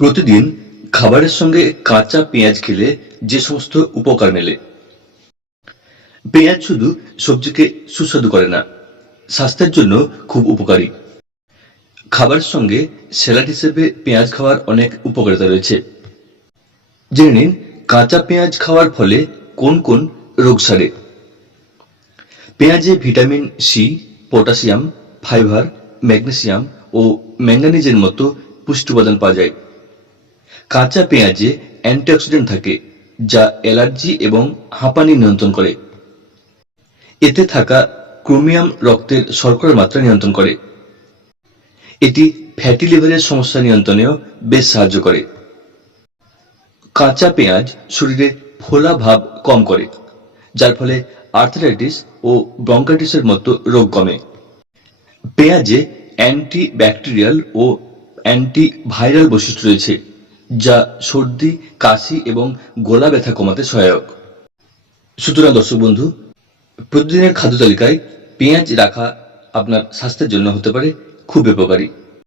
প্রতিদিন খাবারের সঙ্গে কাঁচা পেঁয়াজ খেলে যে সমস্ত উপকার মেলে। পেঁয়াজ শুধু সবজিকে সুস্বাদু করে না, স্বাস্থ্যের জন্য খুব উপকারী। খাবারের সঙ্গে স্যালাড হিসেবে পেঁয়াজ খাওয়ার অনেক উপকারিতা রয়েছে। জেনে নিন, কাঁচা পেঁয়াজ খাওয়ার ফলে কোন কোন রোগ সারে? পেঁয়াজে vitamin C, potassium, fibre, magnesium ও ম্যাঙ্গানিজের মতো পুষ্টি উপাদান পাওয়া যায়। কাঁচা পেঁয়াজে অ্যান্টিঅক্সিডেন্ট থাকে, যা অ্যালার্জি এবং হাঁপানি নিয়ন্ত্রণ করে। এতে থাকা ক্রোমিয়াম রক্তের শর্করার মাত্রা নিয়ন্ত্রণ করে। এটি ফ্যাটি লিভারের সমস্যা নিয়ন্ত্রণেও বেশ সাহায্য করে। কাঁচা পেঁয়াজ শরীরে ফোলা ভাব কম করে, যার ফলে আর্থারাইটিস ও ব্রঙ্কাইটিসের মতো রোগ কমে। পেঁয়াজে অ্যান্টি ব্যাকটেরিয়াল ও অ্যান্টি ভাইরাল বৈশিষ্ট্য রয়েছে। যা সর্দি, কাশি এবং গলা ব্যথা কমাতে সহায়ক। সুতরাং দর্শক বন্ধু, প্রতিদিনের খাদ্য তালিকায় পেঁয়াজ রাখা আপনার স্বাস্থ্যের জন্য হতে পারে খুব উপকারী।